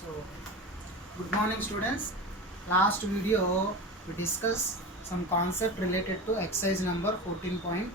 So, good morning students. Last video we discussed some concept related to exercise number 14.2.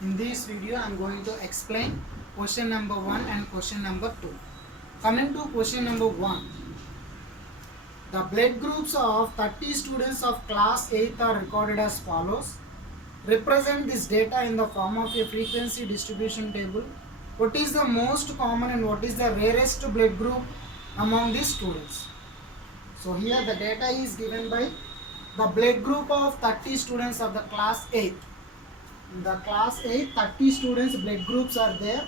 In this video I am going to explain question number 1 and question number 2. Coming to question number 1. The blood groups of 30 students of class 8 are recorded as follows. Represent this data in the form of a frequency distribution table. What is the most common and what is the rarest blood group among these students? So here the data is given by the blood group of 30 students of the class 8. In the class 8, 30 students blood groups are there.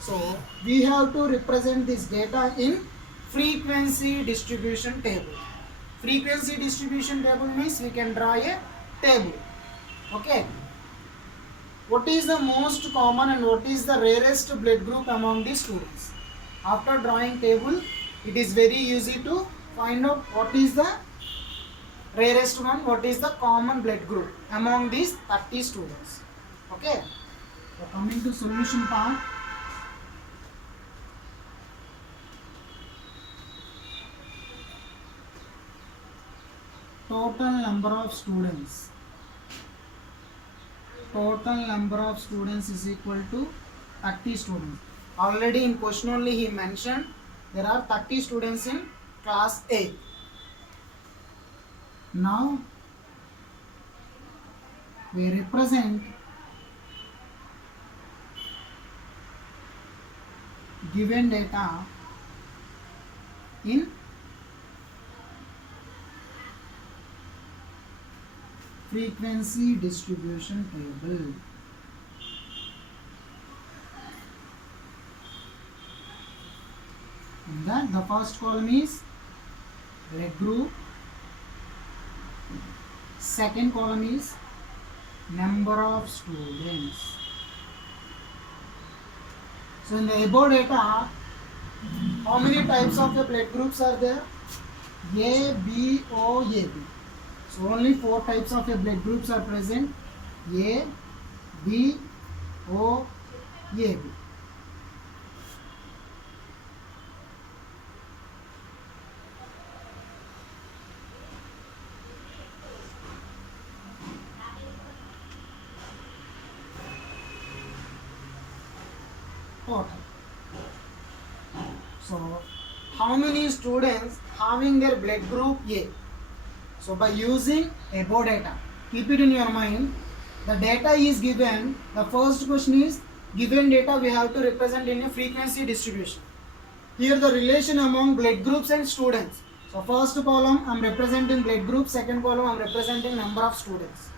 So we have to represent this data in frequency distribution table. Frequency distribution table means we can draw a table. Okay. What is the most common and what is the rarest blood group among the students? After drawing table, it is very easy to find out what is the rarest one, what is the common blood group among these 30 students. Okay. So coming to solution part. Total number of students. Total number of students is equal to 30 students. Already in question only he mentioned there are 30 students in class 8. Now we represent given data in frequency distribution table. In that the first column is blood group, second column is number of students. So in the above data, how many types of the blood groups are there? A, B, O, A, B. So only 4 types of blood groups are present. A, B, O, A, B. Total. So how many students having their blood group A? So by using above data, keep it in your mind. The data is given. The first question is given data we have to represent in a frequency distribution. Here the relation among blood groups and students. So first column I am representing blood group, second column I am representing number of students.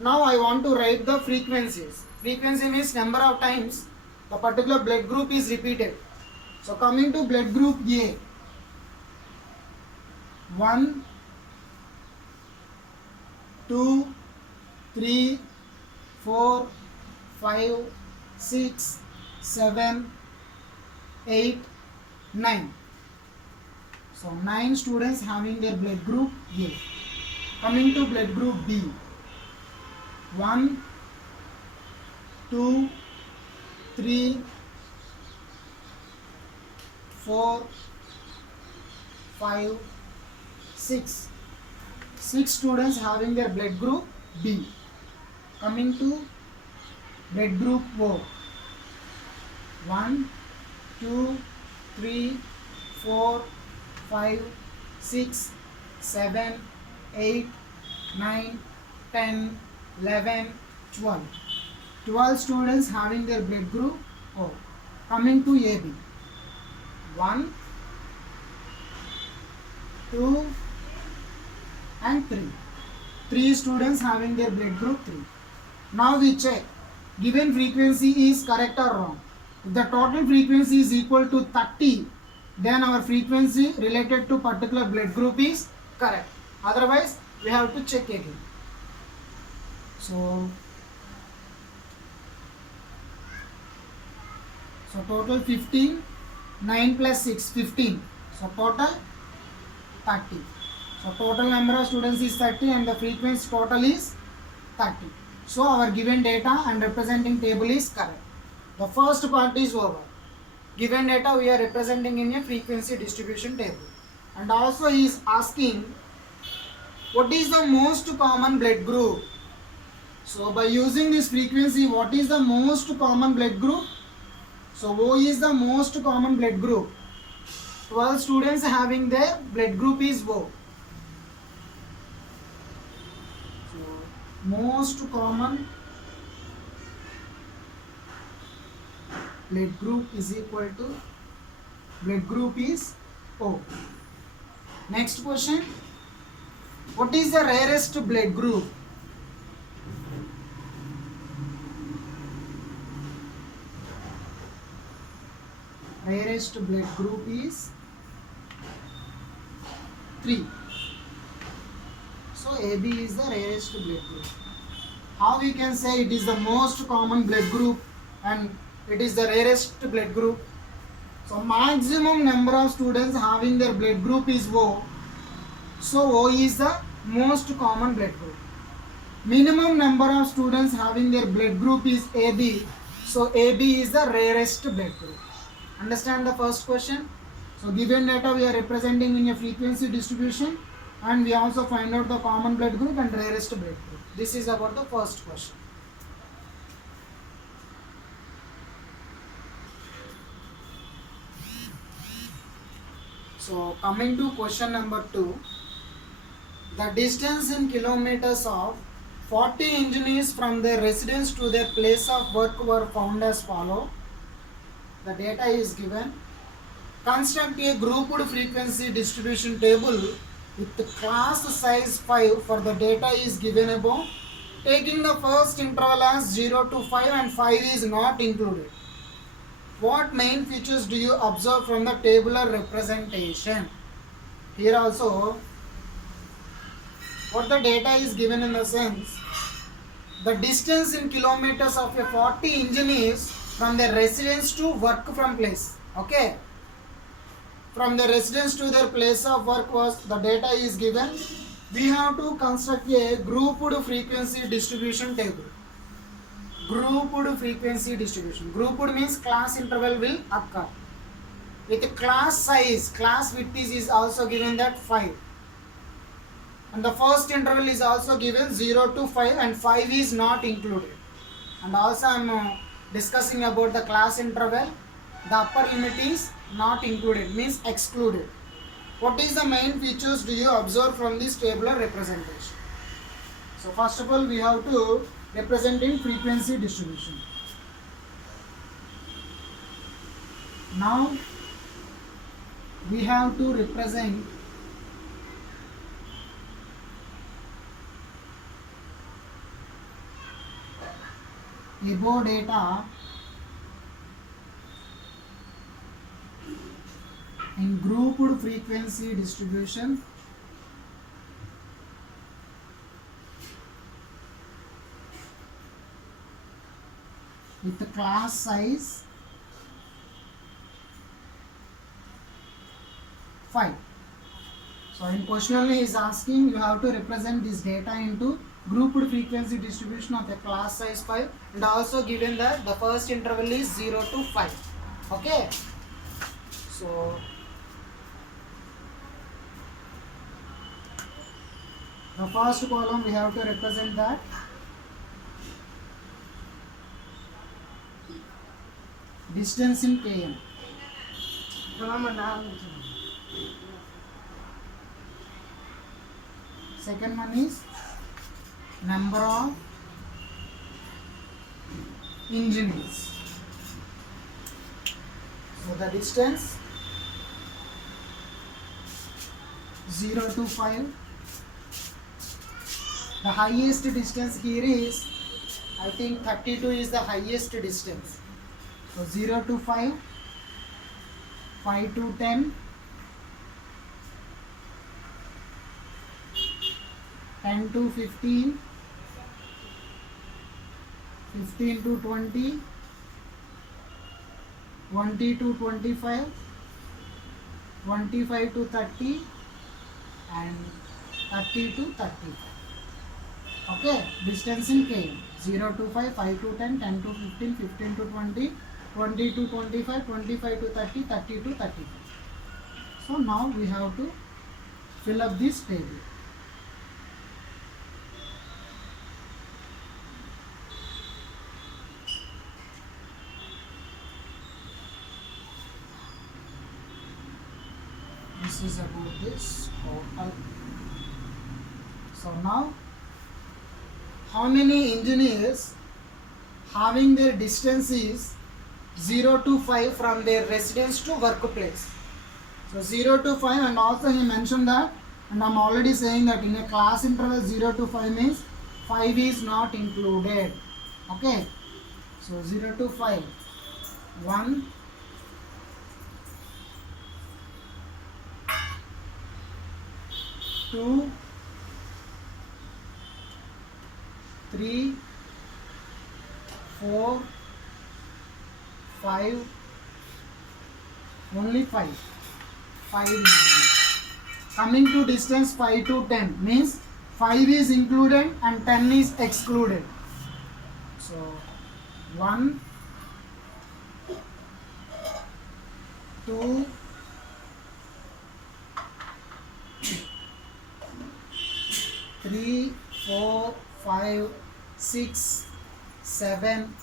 Now I want to write the frequencies. Frequency means number of times the particular blood group is repeated. So coming to blood group A, 1, 2, 3, 4, 5, 6, 7, 8, 9. So 9 students having their blood group A. Coming to blood group B, 1, 2, 3, 4, 5, 6. 6 students having their blood group B. Coming to blood group O, 1, 2, 3, 4, 5, 6, 7, 8, 9, 10, 11, 12. 12 students having their blood group O. Coming to AB, 1, 2, and 3. 3 students having their blood group 3. Now we check given frequency is correct or wrong. If the total frequency is equal to 30, then our frequency related to particular blood group is correct. Otherwise we have to check again. So total 15, 9 plus 6, 15. So total 30. So total number of students is 30 and the frequency total is 30. So our given data and representing table is correct. The first part is over. Given data we are representing in a frequency distribution table. And also he is asking what is the most common blood group. So by using this frequency, what is the most common blood group? So O is the most common blood group. 12 students having their blood group is O. So most common blood group is equal to blood group is O. Next question. What is the rarest blood group? Rarest blood group is 3. So AB is the rarest blood group. How we can say it is the most common blood group and it is the rarest blood group? So maximum number of students having their blood group is O. So O is the most common blood group. Minimum number of students having their blood group is AB. So AB is the rarest blood group. Understand the first question? So given data we are representing in a frequency distribution and we also find out the common blood group and rarest blood group. This is about the first question. So coming to question number 2. The distance in kilometers of 40 engineers from their residence to their place of work were found as follow. The data is given. Construct a grouped frequency distribution table with the class size 5 for the data is given above, taking the first interval as 0 to 5 and 5 is not included. What main features do you observe from the tabular representation? Here also, what the data is given in the sense, the distance in kilometers of a 40 engineers from their residence to work from place. Okay. From the residence to their place of work was the data is given. We have to construct a grouped frequency distribution table. Grouped frequency distribution. Grouped means class interval will occur. With class size, class width is also given that 5. And the first interval is also given 0 to 5 and 5 is not included. And also I am discussing about the class interval. The upper limit is not included, means excluded. What is the main features do you observe from this tabular representation? So first of all we have to represent in frequency distribution. Now we have to represent above data in grouped frequency distribution with the class size 5. So in question only he is asking you have to represent this data into grouped frequency distribution of a class size 5 and also given that the first interval is 0 to 5. Okay. So the first column we have to represent that distance in km. Second one is number of engineers. So the distance 0 to 5. The highest distance here is, I think 32 is the highest distance. So 0 to 5, 5 to 10, 10 to 15, 15 to 20, 20 to 25, 25 to 30 and 30 to 35. Okay, distance in km 0 to 5, 5 to 10, 10 to 15, 15 to 20, 20 to 25, 25 to 30, 30 to 35. So now we have to fill up this table. This is about this total. So now, how many engineers having their distance is 0 to 5 from their residence to workplace? So 0 to 5, and also he mentioned that, and I'm already saying that in a class interval 0 to 5 means 5 is not included. Okay, so 0 to 5, 1, 2, 3, 4, 5, only 5 engineers. Coming to distance 5 to 10 means 5 is included and 10 is excluded. So 1, 2, 3, 4, 5, 6, 7,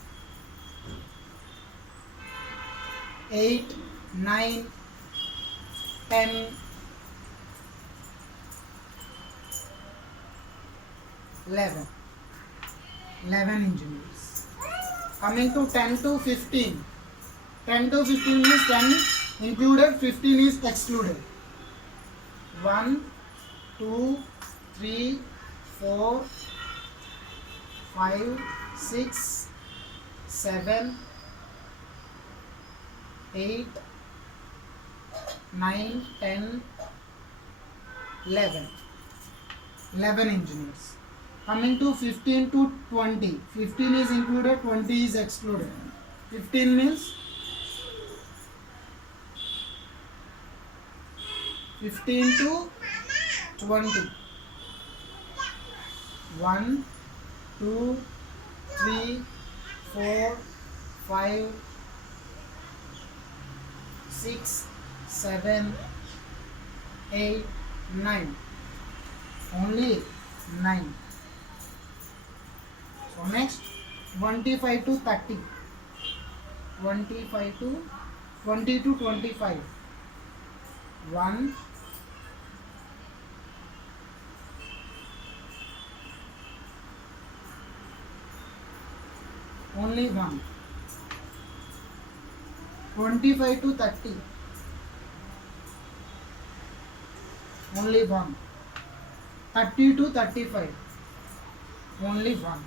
8, 9, 10, 11 engineers. Coming to 10 to 15. 10 to 15 means 10 included, 15 is excluded. 1, 2, 3, 4, 5, 6, 7, 8, 9, 10, 11 engineers. Coming to 15 to 20. 15 is included, 20 is excluded. 15 means 15 to 20. 1, 2, 3, 4, 5, 6, 7, 8, 9. Only 9. So next 25 to 30. 25 to 20 to 25. 1, only 1. 25 to 30. Only 1. 30 to 35. Only 1.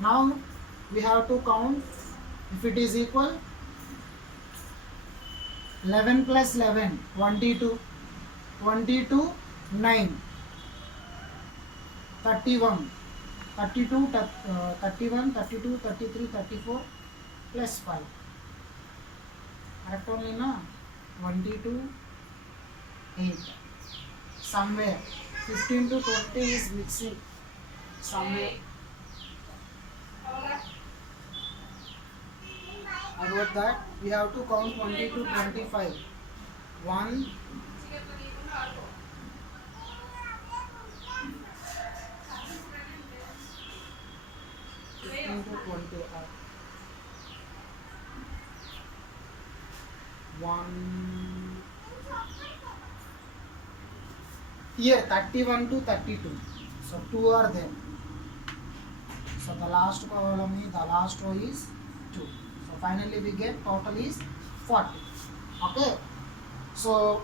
Now we have to count if it is equal. 11 plus 11, 22. 22, 9. 31. 32, 31, 32, 33, 34 plus 5. Correct only na? 22, 8. Somewhere 15 to 20 is mixing. Somewhere. About that, we have to count 20 to 25. 1, 15 to 20. 1. Here 31 to 32. So 2 are there. So the last column is, the last row is 2. So finally we get total is 40. Okay. So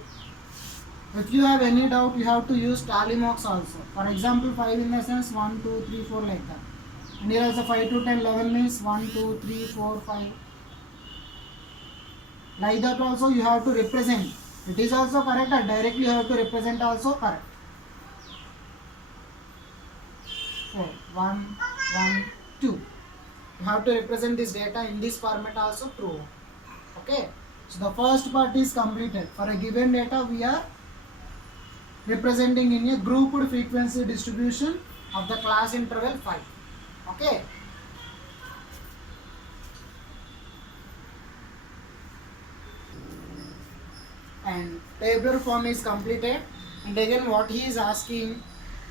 if you have any doubt, you have to use tally marks also. For example, 5 in the sense 1, 2, 3, 4 like that. And here also 5 to 10, 11 means 1, 2, 3, 4, 5. Like that also you have to represent. It is also correct, and directly you have to represent also correct. 4, 1, 1, 2. You have to represent this data in this format also true. Okay. So the first part is completed. For a given data, we are representing in a grouped frequency distribution of the class interval 5. Okay. and tabular form is completed. And again what he is asking,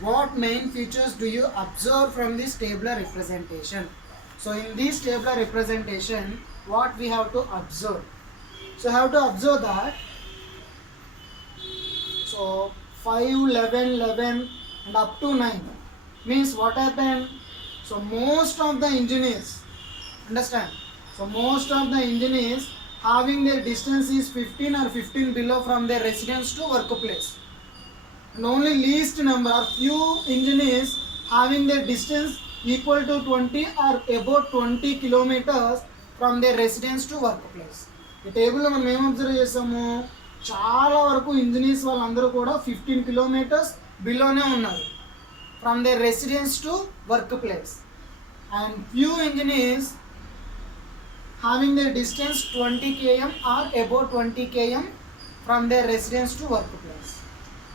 what main features do you observe from this tabular representation? So in this tabular representation, what we have to observe? So have to observe that, so 5, 11, 11 and up to 9 means what happened? So most of the engineers, understand? So most of the engineers having their distance is 15 or 15 below from their residence to workplace. And only least number or few engineers having their distance equal to 20 or about 20 kilometers from their residence to workplace. ఈ టేబుల్లో మనం ఏం observe చేసాము, చాలా వరకు engineers వాళ్ళందరూ కూడా 15 kilometres బిలోనే ఉన్నారు from their residence to work place, and few engineers having their distance 20 km or about 20 km from their residence to workplace.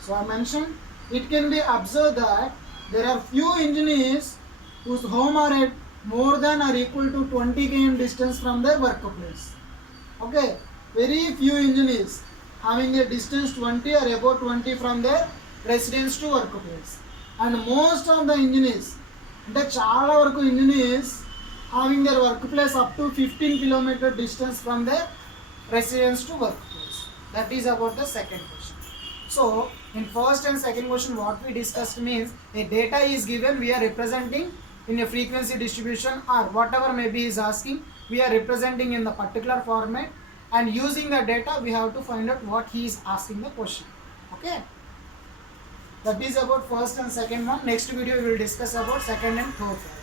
So I mentioned it can be observed that there are few engineers whose home are at more than or equal to 20 km distance from their workplace. Okay, very few engineers having their distance 20 or about 20 from their residence to workplace, and most of the engineers, అంటే చాలా వరకు engineers having their workplace up to 15 kilometer distance from their residence to workplace. That is about the second question. So in first and second question what we discussed means a data is given, we are representing in a frequency distribution or whatever maybe is asking, we are representing in the particular format, and using the data we have to find out what he is asking the question. Okay, that is about first and second one. Next video we will discuss about second and third one.